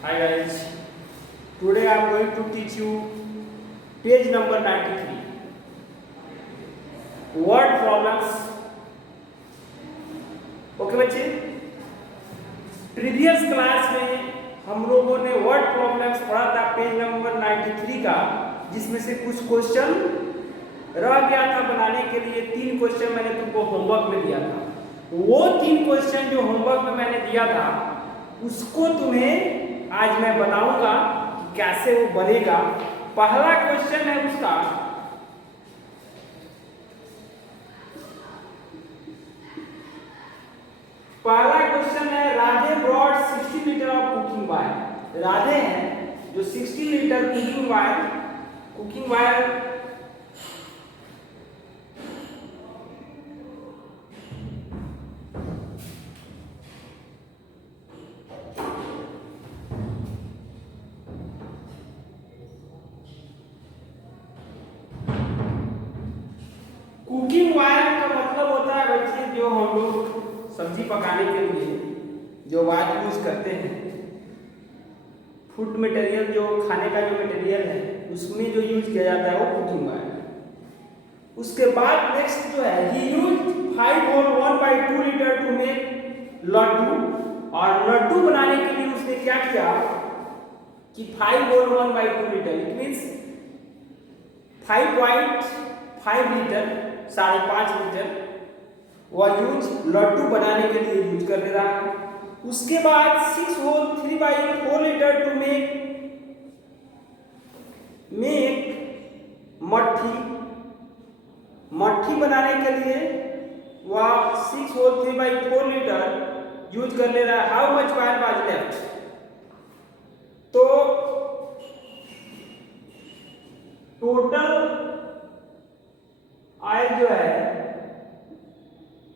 Hi guys, today I am going to teach you page number 93 word problems. Okay बच्चे, previous class में हम लोगों ने word problems पढ़ा था पेज नंबर 93 का, जिसमें से कुछ क्वेश्चन रह गया था बनाने के लिए। 3 क्वेश्चन मैंने तुमको होमवर्क में दिया था। वो 3 क्वेश्चन जो होमवर्क में मैंने दिया था उसको तुम्हें आज मैं बताऊंगा कि कैसे वो बनेगा। पहला क्वेश्चन है उसका, पहला क्वेश्चन है Radhe brought 60 litre of cooking wire. Radhe हैं जो 60 litre cooking wire cooking wire का मतलब होता है बच्चे जो हम लोग सब्जी पकाने के लिए जो वायर यूज करते हैं, फूड मटेरियल, जो खाने का जो मटेरियल है उसमें जो यूज किया जाता है वो कुकिंग वायर। उसके बाद नेक्स्ट जो है, ही use 5 whole 1/2 litre to make laddoo. और लड्डू बनाने के लिए उसने क्या किया कि 5 whole 1/2 litre, it means 5.5 litre, 5.5 litre वह यूज लड्डू बनाने के लिए यूज कर ले रहा है। उसके बाद 6 होल 3/4 लीटर टू मेक मट्ठी बनाने के लिए वह 6 होल 3/4 लीटर यूज कर ले रहा है। How much wire was left? तो टोटल ऑयल जो है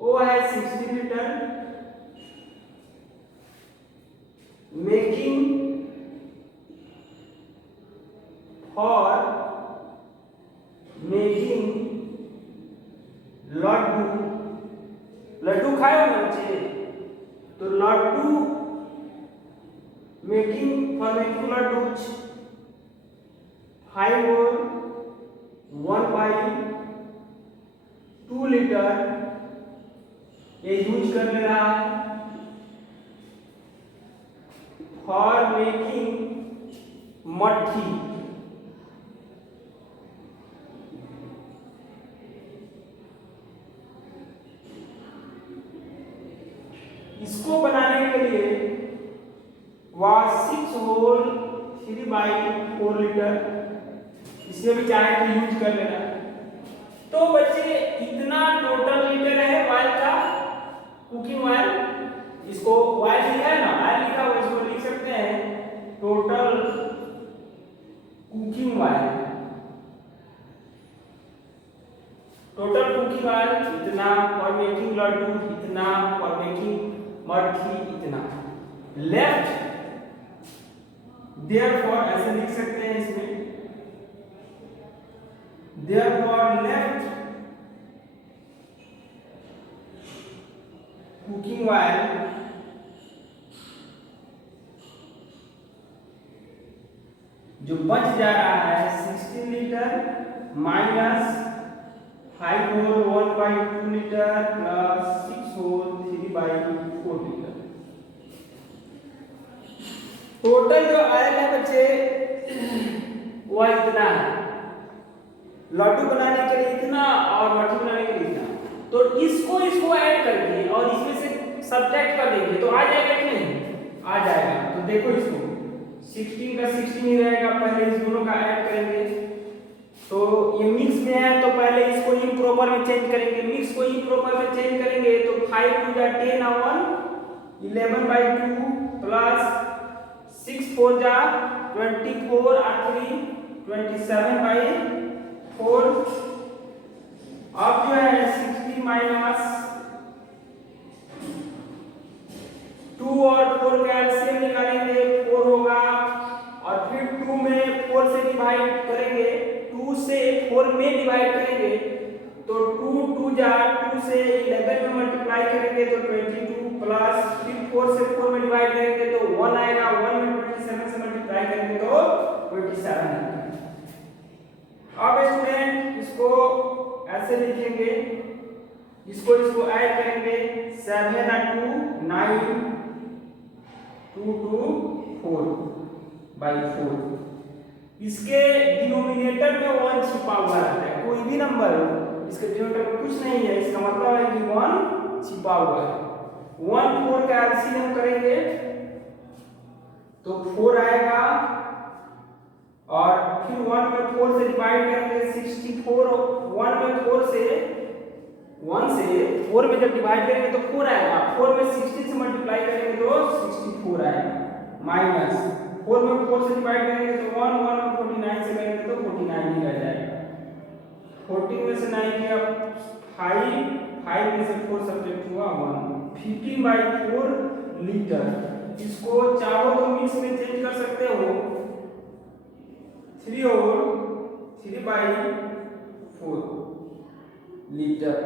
वो है 60 लीटर, मेकिंग लड्डू खाए हो ना बच्चे, तो laddu making laddu 5 whole 1/2 litre ये यूज कर ले रहा है फॉर मेकिंग मट्ठी। इसको बनाने के लिए वह 6 होल 3/4 लीटर इसमें भी चाहे तो यूज कर लेना। तो बच्चे इतना टोटल लीटर है ऑयल का, कुकिंग ऑयल। इसको ऑयल लिखा है ना, ऑयल लिखा हुआ, इसको लिख सकते हैं total cooking oil. Total cooking oil इतना, फॉर मेकिंग लड्डू इतना, फॉर मेकिंग मट्ठी इतना। लेफ्ट देयरफॉर ऐसे लिख सकते हैं इसमें, देयरफॉर लेफ्ट कुकिंग ऑयल जो बच जा रहा है 16 litre minus 5 whole 1/2 litre plus 6 whole 3/4 litre. Total जो ऑयल है बच्चे वह इतना है, लड्डू बनाने के लिए इतना और मट्ठी बनाने के लिए इतना। तो इसको ऐड करके और इसमें से सब्ट्रैक्ट कर देंगे तो आ जाएगा कि नहीं? आ जाएगा। तो देखो इसको 16 का 16 ही रहेगा, पहले इस दोनों का ऐड करेंगे। तो ये मिक्स में है तो पहले इसको इम्प्रॉपर में चेंज करेंगे। मिक्स को इम्प्रॉपर में चेंज करेंगे तो 5 2 जा 10 और 1 11/2 प्लस 6 4 जा 24 और 3 27/4। अब जो है 60 माइनस 2 और 4 का एलसीएम निकालेंगे, 4 होगा। और फिर 2 में 4 से डिवाइड करेंगे, 2 से 4 में डिवाइड करेंगे तो 2 2 जा 2 से 11 में मल्टीप्लाई करेंगे तो 22 प्लस फिर 4 से 4 में डिवाइड करेंगे तो 1 आएगा, 1 में 27 27। अब स्टूडेंट इसको ऐसे लिखेंगे, इसको ऐड करेंगे 7 और 2 9 2 2 4/4। इसके डिनोमिनेटर में 1 छिपा हुआ रहता है, कोई भी नंबर इसके डिनोमिनेटर में कुछ नहीं है, इसका मतलब है कि 1 छिपा हुआ है। 1 4 का एलसीएम करेंगे तो 4 आएगा और फिर 1 में 4 से डिवाइड करेंगे 64। 1 में 4 से 1 से 4 में जब डिवाइड करेंगे तो 4 आएगा, 4 में 60 से मल्टीप्लाई करेंगे तो 64 आएगा, माइनस 4 में 4 से डिवाइड करेंगे तो 1 1 में 49 से करेंगे तो 49 ही रह जाएगा। 14 में से 9 गया 5, 5 में से 4 सब्ट्रैक्ट हुआ 1, 15/4 लीटर। इसको चाहो तो मिक्स में चेंज कर सकते हो, 3 और 3/4 लीटर।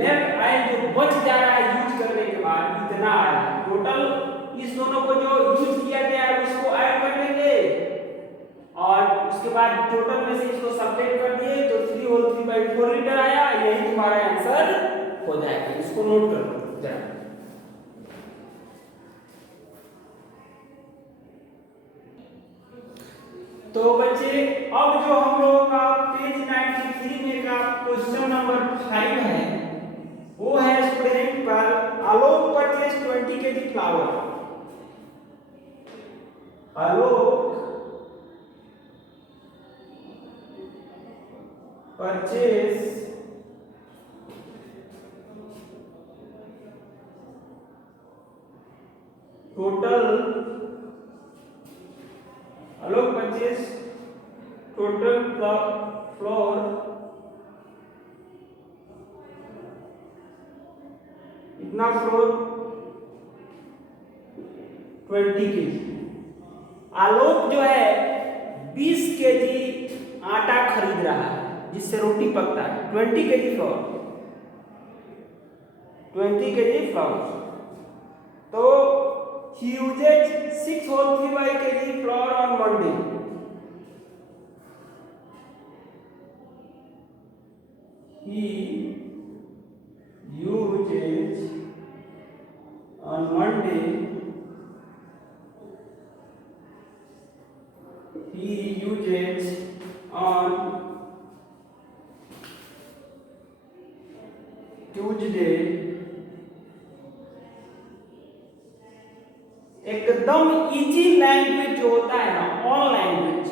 लेफ्ट आइल जो बच जा रहा है यूज करने के बाद इतना आया टोटल। इस दोनों को जो यूज किया गया है उसको ऐड कर लेंगे और उसके बाद टोटल में से इसको सब्ट्रैक्ट कर दिए तो 3 और 3/4 लीटर आया। यही तुम्हारा आंसर हो जाएगा, इसको नोट कर लो जरा। तो बच्चे अब जो हम लोगों का पेज 93 में का क्वेश्चन नंबर 5 है वो है स्टूडेंट पर आलोक परचेज 20 kg फ्लावर। आलोक परचेज 20 फ्लोर इतना फ्लोर 20 kg। आलोक जो है 20 kg आटा खरीद रहा है जिससे रोटी पकता है। 20 kg फ्लोर, 20 kg फ्लोर। तो he uses 6 whole 3 kg flour on Monday. He uses on Monday. He uses on Tuesday. एकदम इजी लैंग्वेज जो होता है ना, ऑन लैंग्वेज,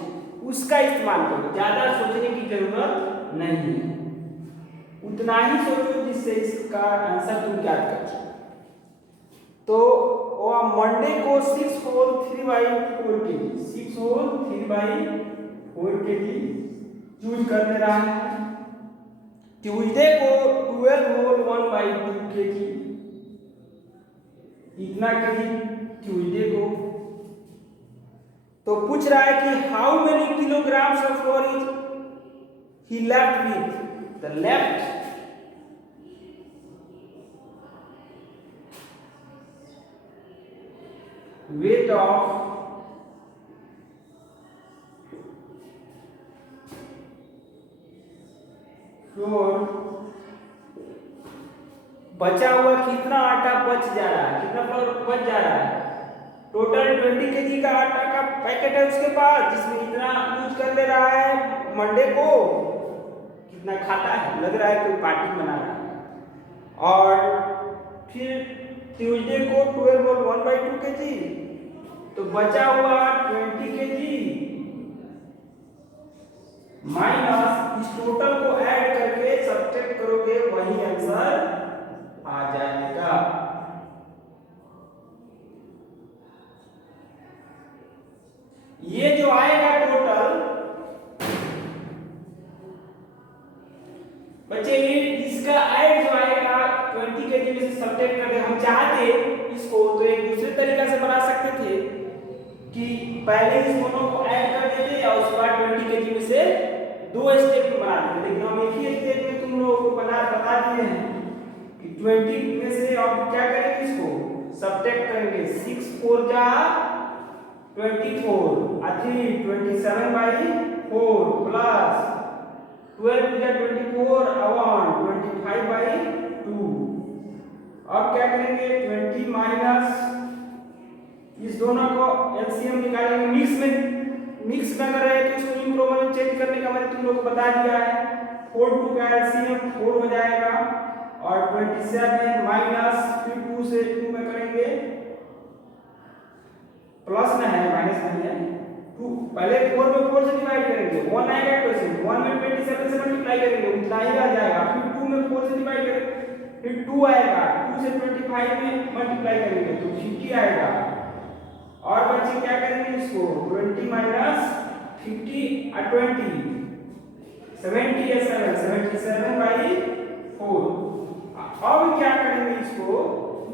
उसका इस्तेमाल करो। ज्यादा सोचने की जरूरत नहीं है, उतना ही सोचो जिससे इसका आंसर तुम याद कर सको। तो मंडे को 6 whole 3/4 kg, 6 whole 3/4 kg choose कर दे रहा है। ट्यूजडे को 12 होल 1/2 kg, इतना kg ट्यूजडे को। तो पूछ रहा है कि how many kilograms of flour is he left with. The left weight of flour, बचा हुआ कितना आटा बच जा रहा है, कितना फ्लोर बच जा रहा है। टोटल 20 kg का आटा का पैकेट है उसके पास, जिसमें इतना यूज कर ले रहा है। मंडे को कितना खाता है, लग रहा है कोई पार्टी बना रहा है। और फिर ट्यूसडे को 12 होल 1/2 kg, तो बचा हुआ 20 kg माइनस इस टोटल को ऐड करके सब्ट्रैक्ट करोगे, वही आंसर आ जाएगा। ये जो आएगा टोटल बच्चे, इसका ऐड जो आएगा 20 kg में से सब्ट्रैक्ट करके हम चाहते इसको तो एक दूसरे तरीका से बना सकते थे कि पहले इस दोनों को ऐड कर देते और उसके बाद 20 kg में से 2 स्टेप में बना देते, लेकिन हम एक ही स्टेप में तुम लोगों को बता दिए हैं कि 20 में से अब क्या करेंगे, इसको सब्ट्रैक्ट करेंगे। 6 4 जा 24 3 27/4 प्लस 12 या 24 अपॉन 25/2। अब क्या करेंगे 20 माइनस इस दोनों को एलसीएम निकालेंगे। मिक्स में कर रहे हैं तो इसको इम्प्रोपर में चेंज करने का मैंने तुम लोग को बता दिया है। 4 2 का एलसीएम 4 हो जाएगा और 27 माइनस फिर 2 से 2 में करेंगे प्लस ना है माइनस नहीं है 2। पहले 4 में 4 से डिवाइड करेंगे 1 आएगा क्वेश्चन 1 में 27 से मल्टीप्लाई करेंगे उतना ही आ जाएगा। फिर 2 में 4 से डिवाइड करेंगे फिर 2 आएगा 2 से 25 में मल्टीप्लाई करेंगे तो 50 आएगा। और बच्चे क्या करेंगे इसको 20 माइनस 50 और 20 77/4। अब क्या करेंगे इसको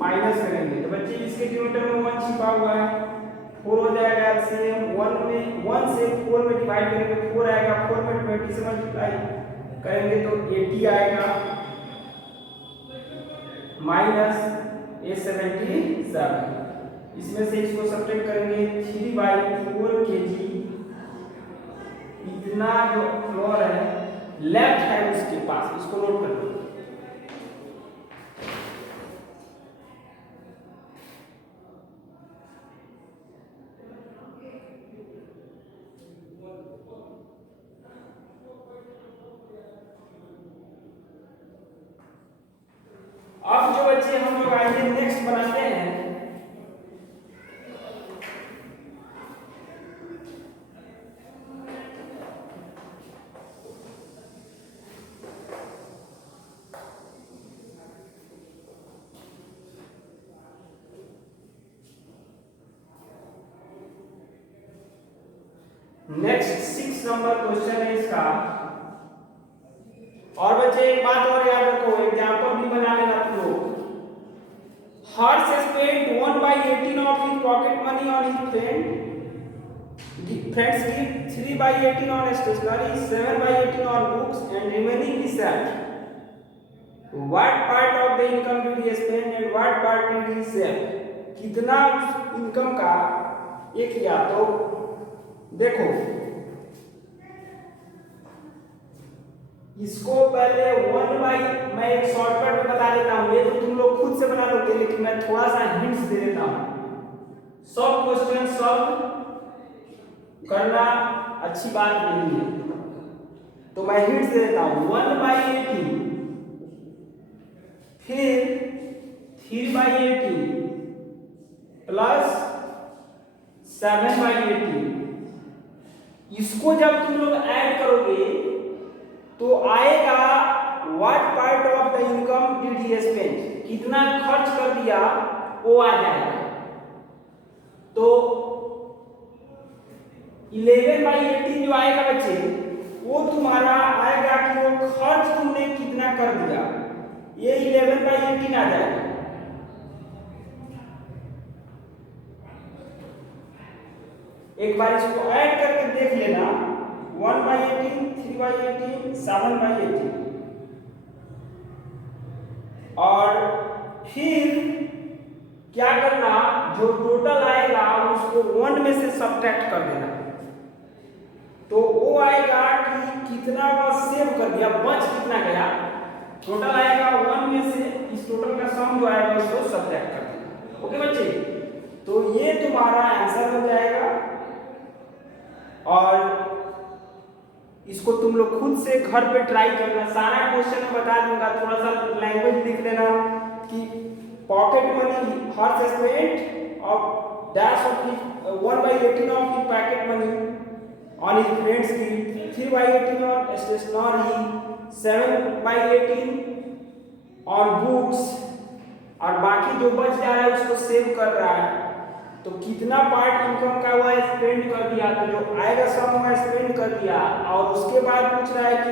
माइनस करेंगे तो बच्चे इसके डिनोमिनेटर में 1 छिपा हुआ है 4 हो जाएगा एलसीएम 1 में 1 से 4 में डिवाइड करेंगे 4 आएगा 4 में 20 से मल्टीप्लाई करेंगे तो 80 आएगा माइनस ये 77। इसमें से इसको सब्ट्रैक्ट करेंगे 3/4 kg इतना जो फ्लोर है लेफ्ट है उसके पास इसको नोट कर लो। अब जो बच्चे हम लोग आइए नेक्स्ट बनाते हैं नेक्स्ट 6 नंबर क्वेश्चन है इसका। और बच्चे एक बात और याद रखो एग्जांपल भी बना लेना तुम लोग। Harsh spent 1/18 of his pocket money on his friends give 3/18 on stationery 7/18 on books and remaining is saved. What part of the income did he spend and what part did he save? कितना income का ये किया तो देखो इसको पहले 1 मैं एक शॉर्टकट में बता देता हूं ये तो तुम लोग खुद से बना लोगे लेकिन मैं थोड़ा सा हिंट्स दे देता हूं। सब क्वेश्चन सॉल्व करना अच्छी बात नहीं है तो मैं हिंट्स दे देता हूं 1/18 फिर 3/18 प्लस 7/18 इसको जब तुम लोग ऐड करोगे तो आएगा what part of the income did he spend कितना खर्च कर दिया वो आ जाएगा। तो 11/18 जो आएगा बच्चे वो तुम्हारा आएगा कि वो खर्च तुमने कितना कर दिया ये 11/18 आ जाएगा। एक बार इसको ऐड करके देख लेना 1/18 3/18 7/18 और फिर क्या करना जो टोटल आएगा उसको 1 में से सब्ट्रैक्ट कर देना तो वो आएगा कि कितना सेव कर दिया बच कितना गया टोटल आएगा 1 में से इस टोटल का सम जो आएगा उसको सब्ट्रैक्ट कर देना। ओके बच्चे तो ये तुम्हारा आंसर हो जाएगा और इसको तुम लोग खुद से घर पे ट्राई करना। सारा क्वेश्चन मैं बता दूंगा थोड़ा सा लैंग्वेज लिख लेना कि pocket money Harsh spent of dash of 1/18 of his pocket money on his friends gift 3/18 on stationery 7/18 on books और बाकी जो बच जा रहा है उसको सेव कर रहा है तो कितना पार्ट इनकम का हुआ स्पेंड कर दिया तो जो आएगा सब हुआ स्पेंड कर दिया और उसके बाद पूछ रहा है कि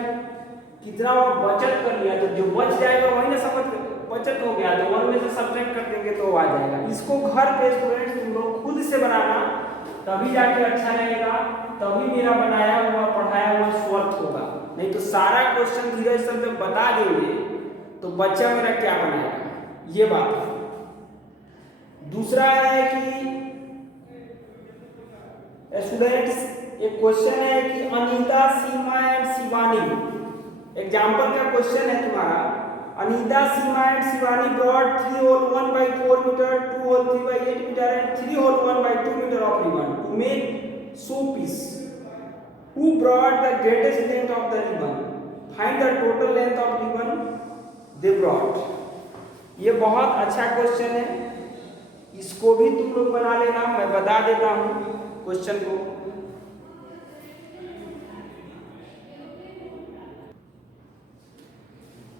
कितना वो बचत कर लिया तो जो बच जाएगा वही ना सब बचत हो गया तो 1 में से सब्ट्रैक्ट कर देंगे तो आ जाएगा। इसको घर पे स्टूडेंट्स तुम लोग खुद से बनाना तभी जाके अच्छा रहेगा तभी मेरा बनाया हुआ पढ़ाया हुआ स्वर्थ होगा नहीं तो सारा क्वेश्चन धीरज सर जब बता देंगे तो बच्चा मेरा क्या बनाएगा ये बात है। दूसरा है कि स्टूडेंट्स एक क्वेश्चन है कि अनीता, सीमा एंड शिवानी, एग्जाम्पल का क्वेश्चन है तुम्हारा। अनीता, सीमा and Shivani brought 3 whole 1/4 meter, 2 whole 3/8 meter and 3 whole 1/2 meter of ribbon to make showpiece. Who brought the greatest length of the ribbon? Find the total length of ribbon they brought. ये बहुत अच्छा question है, इसको भी तुम लोग बना लेना, मैं बता देता हूँ क्वेश्चन को।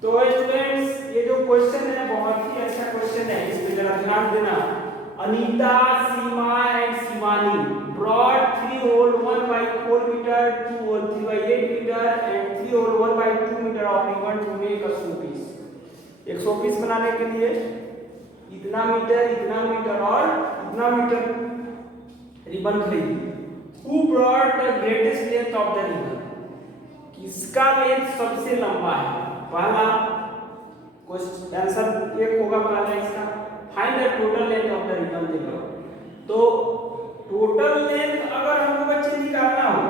तो स्टूडेंट्स ये जो क्वेश्चन है बहुत ही अच्छा क्वेश्चन है, इस पे जरा ध्यान देना। अनीता, सीमा and Shivani brought 3 whole 1/4 meter, 2 whole 3/8 meter and 3 whole 1/2 meter of ribbon to make a showpiece. एक शोपीस बनाने के लिए इतना मीटर और इतना मीटर रिबन खरीदी। Who brought the greatest length of the ribbon? किसका लेंथ सबसे लंबा है? पहला क्वेश्चन आंसर एक होगा पहला इसका। Find the total length of the ribbon देखो। तो टोटल लेंथ अगर हमको बच्चे निकालना हो,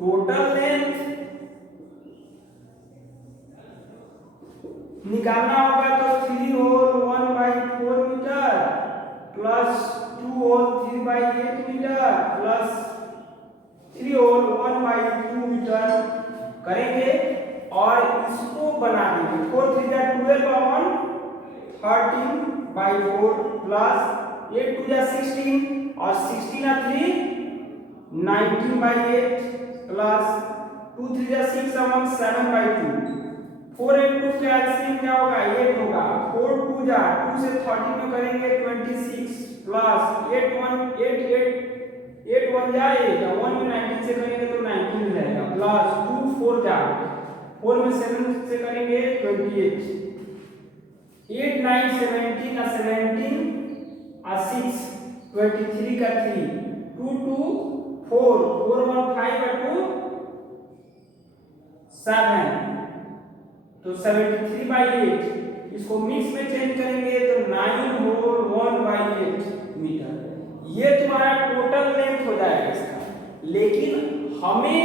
टोटल लेंथ निकालना होगा तो 3 whole 1/4 मीटर प्लस 2 whole 3/8 मीटर प्लस 3 whole 1/2 मीटर करेंगे और इसको बना देंगे। 4 3 जा 12 और 13/4 प्लस 8 2 जा 16 और 16 और 3 19/8 प्लस 2 3 जा 6 और 7/2। 4 8 2 का एलसीएम क्या होगा? 8 होगा। 4 2 जा 2 से 30 में करेंगे 26 प्लस 8 1 8 8 1 जा 8 और 1 में 19 से करेंगे तो 19 रहेगा प्लस 2 4 जा 4 में 7 से करेंगे 28 8 9 17 का 17 और 6 23 का 3 2 2 4 4 1 5 का 2 7 तो 73/8। इसको मिक्स में चेंज करेंगे तो 9 whole 1/8 मीटर। ये तुम्हारा टोटल लेंथ हो जाएगा इसका। लेकिन हमें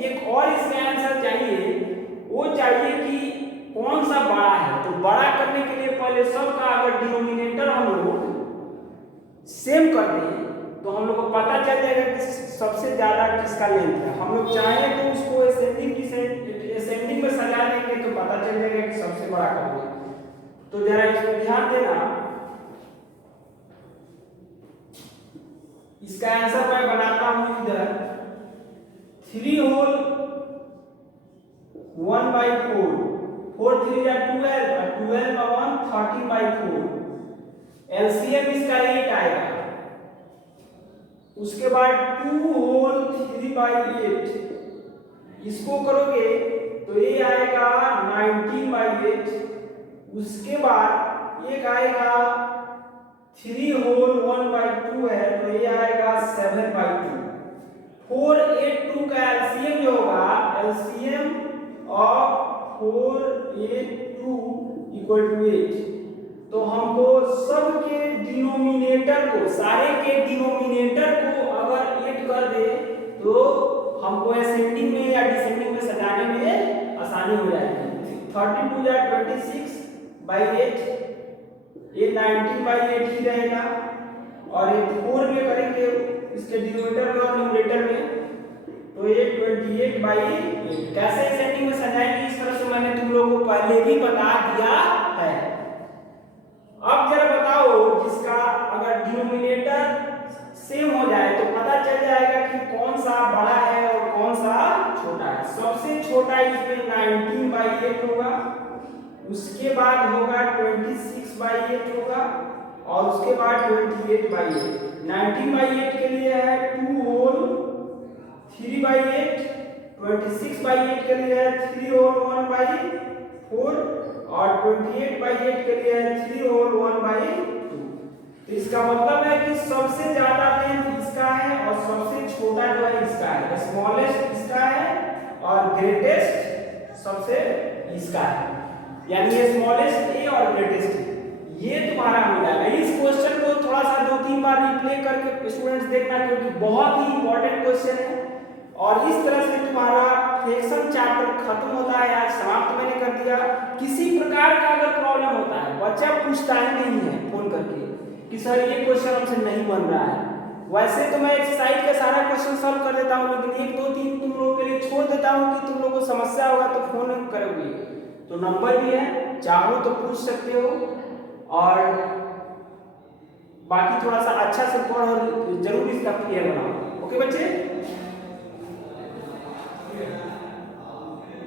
एक और इसका आंसर चाहिए, वो चाहिए कि कौन सा बड़ा है। तो बड़ा करने के लिए पहले सबका अगर डिनोमिनेटर हम लोग सेम कर दें तो हम लोग को पता चल जाएगा कि सबसे ज्यादा किसका लेंथ है। हम लोग चाहें तो उसको असेंडिंग में सजा देंगे तो पता चल जाएगा कि सबसे बड़ा कौन है। तो जरा इसमें ध्यान देना, इसका आंसर मैं बनाता हूं इधर 3 whole 1/4 4 3 या 12 और 12 का 1 13/4। एलसीएम इसका 8 आएगा। उसके बाद 2 whole 3/8 इसको करोगे तो ये आएगा 19/8। उसके बाद एक आएगा 3 whole 1/2 है तो ये आएगा 7/2। 4 8 2 का एलसीएम जो होगा, एलसीएम ऑफ 4 8 2 = 8। तो हमको सबके डिनोमिनेटर को, सारे के डिनोमिनेटर को अगर 8 कर दे तो हमको असेंडिंग में या डिसेंडिंग में सजाने में आसानी हो जाएगी। 32 या 26/8 ये 19/8 ही रहेगा और ये 4 में करेंगे इसके डिनोमिनेटर में और न्यूमरेटर में तो ये 28/8। कैसे असेंडिंग में सजाएंगे इस तरह से मैंने तुम लोगों को पहले भी बता दिया है। अब जरा बताओ, जिसका अगर डिनोमिनेटर सेम हो जाए तो पता चल जाएगा कि कौन सा बड़ा है और कौन सा छोटा है। सबसे छोटा इसमें 19/8 होगा, उसके बाद होगा 26/8 होगा और उसके बाद 28/8। 19/8 के लिए है 2 whole 3/8, 26/8 के लिए है 3 whole 1/4 और 28/8 के लिए है 3 whole 1/2। तो इसका मतलब है कि सबसे ज्यादा लेंथ इसका है और सबसे छोटा जो है इसका है। स्मॉलेस्ट इसका है और ग्रेटेस्ट सबसे इसका है, यानी ये स्मॉलेस्ट ए और ग्रेटेस्ट ए। ये तुम्हारा हो जाएगा। इस क्वेश्चन को थोड़ा 2-3 बार रिप्ले करके स्टूडेंट्स देखना, क्योंकि बहुत ही इंपॉर्टेंट क्वेश्चन है। और इस तरह से तुम्हारा फ्रैक्शन चैप्टर खत्म होता है, आज समाप्त मैंने कर दिया। किसी प्रकार का अगर प्रॉब्लम होता है, बच्चा पूछता ही नहीं है फोन करके कि सर ये क्वेश्चन हमसे नहीं बन रहा है, वैसे तो मैं एक्सरसाइज का सारा क्वेश्चन सॉल्व कर देता हूँ, लेकिन 1 2 3 तुम लोगों के लिए छोड़ देता हूँ कि तुम लोगों को समस्या होगा तो फोन करोगे। तो नंबर भी है, चाहो तो पूछ सकते हो, और बाकी थोड़ा सा अच्छा से पढ़ो, जरूर इसका क्लियर बनाओ। ओके बच्चे।